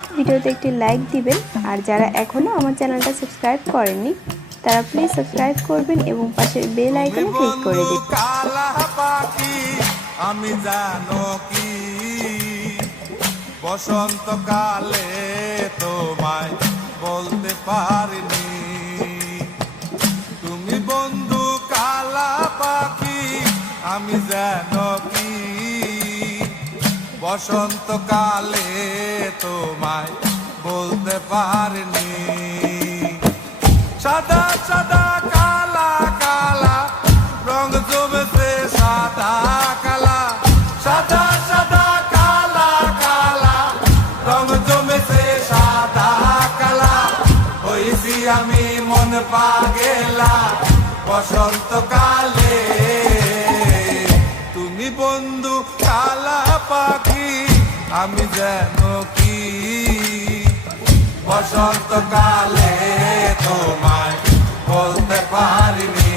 ভিডিওতে একটি লাইক দিবেন আর যারা এখনো আমার চ্যানেলটা সাবস্ক্রাইব করেননি তারা প্লিজ সাবস্ক্রাইব করবেন এবং পাশের বেল আইকনে ক্লিক করে দিবেন। কালা পাখি আমি জানো কি বসন্তকালে তোমায় বলতে পারিনি। তুমি বন্ধু কালা পাখি আমি জানো কি বসন্তকালে তোমায় বলতে পারিনি। সাদা সাদা কালা কালা রং জমেছে সাদা কালা, সাদা সাদা কালা কালা রং জমেছে সাদা কালা। হইছি আমি মন পাগেলা বসন্তকালে। তুমি বন্ধু কালা পাখি আমি যেন কি বসন্তকালে তোমায় বলতে পারিনি।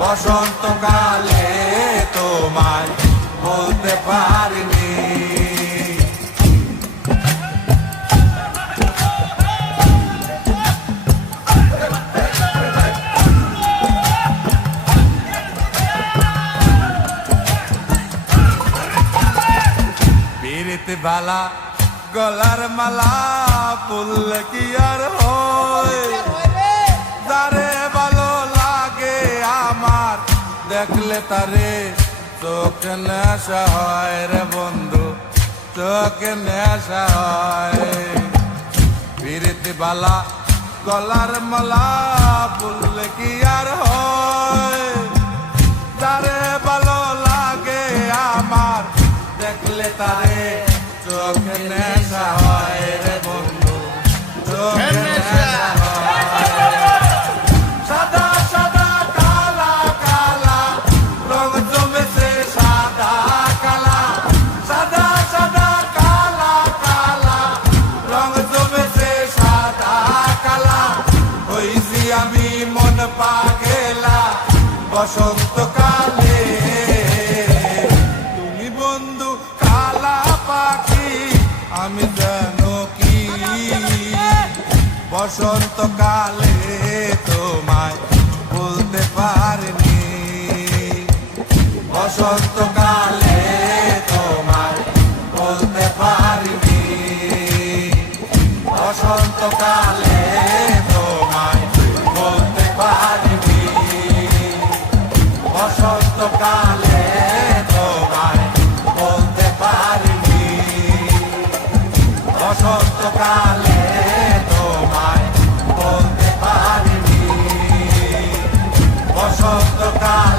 বসন্তকালে তোমায় বলতে পারিনি। পিরিতি বালা গলার মালা ফুল কি আর হয়, যারে ভালো লাগে আমার দেখলে তারে চোখে নেশা হয় রে বন্ধু, চোখে নেশা হয়। পিরিতি বালা গলার মালা ফুল কি আর হয়, যারে ভালো লাগে আমার দেখলে তারে চোখে নেশা হয় রে বন্ধু, চোখে নেশা হয়। সাদা সাদা কালা কালা রং জমেছে সাদা কালা, সাদা সাদা কালা কালা রং জমেছে সাদা কালা। হইছি আমি মন পাগেলা বসন্তকালে। তুমি বন্ধু কালা পাখি আমি জানো কি বসন্তকালে তোমায় বলতে পারিনি। বসন্তকালে তোমায় বলতে পারিনি। বসন্তকালে তোমায় বলতে পারিনি। বসন্তকালে তোমায় বলতে পারিনি। বসন্তকালে তোমায় বলতে পারিনি। বসন্তকাল